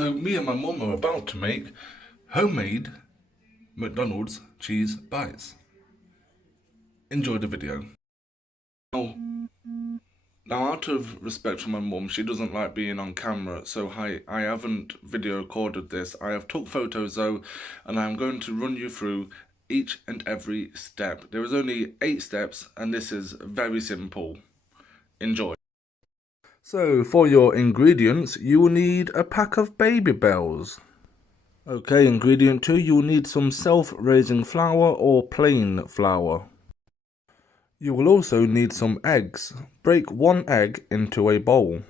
So me and my mum are about to make homemade McDonald's cheese bites. Enjoy the video. Now, out of respect for my mum, she doesn't like being on camera, so I haven't video recorded this. I have took photos though, and I'm going to run you through each and every step. There is only 8 steps, and this is very simple. Enjoy. So, for your ingredients, you will need a pack of Baby Bells. Okay, ingredient 2, you will need some self-raising flour or plain flour. You will also need some eggs. Break 1 egg into a bowl.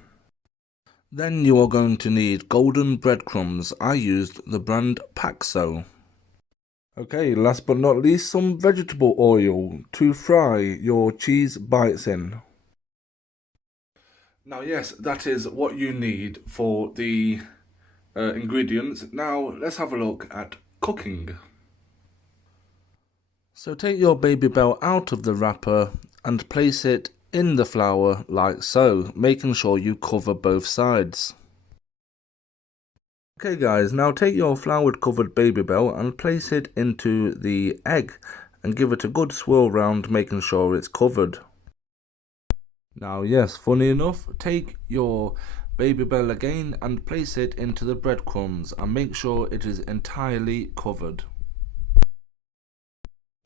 Then you are going to need golden breadcrumbs. I used the brand Paxo. Okay, last but not least, some vegetable oil to fry your cheese bites in. Now yes, that is what you need for the ingredients. Now let's have a look at cooking. So take your Baby Bell out of the wrapper and place it in the flour like so, making sure you cover both sides. Okay guys, now take your floured covered Baby Bell and place it into the egg and give it a good swirl round, making sure it's covered. Now yes, funny enough, take your Baby Bell again and place it into the breadcrumbs and make sure it is entirely covered.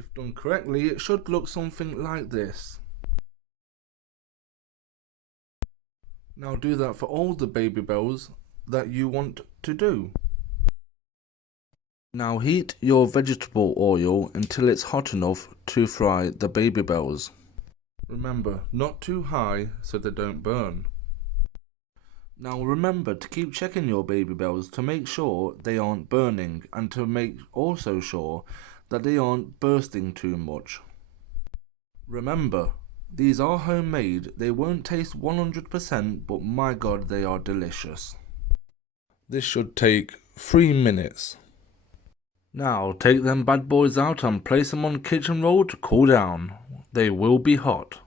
If done correctly, it should look something like this. Now do that for all the Baby Bells that you want to do. Now heat your vegetable oil until it's hot enough to fry the Baby Bells. Remember, not too high so they don't burn. Now remember to keep checking your Baby Bells to make sure they aren't burning and to make also sure that they aren't bursting too much. Remember, these are homemade, they won't taste 100%, but my god they are delicious. This should take 3 minutes. Now take them bad boys out and place them on kitchen roll to cool down. They will be hot.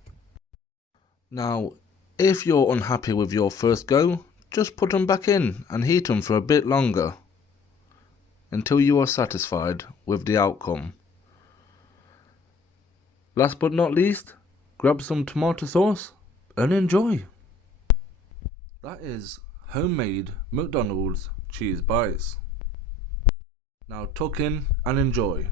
Now, if you're unhappy with your first go, just put them back in and heat them for a bit longer until you are satisfied with the outcome. Last but not least, grab some tomato sauce and enjoy. That is homemade McDonald's cheese bites. Now tuck in and enjoy.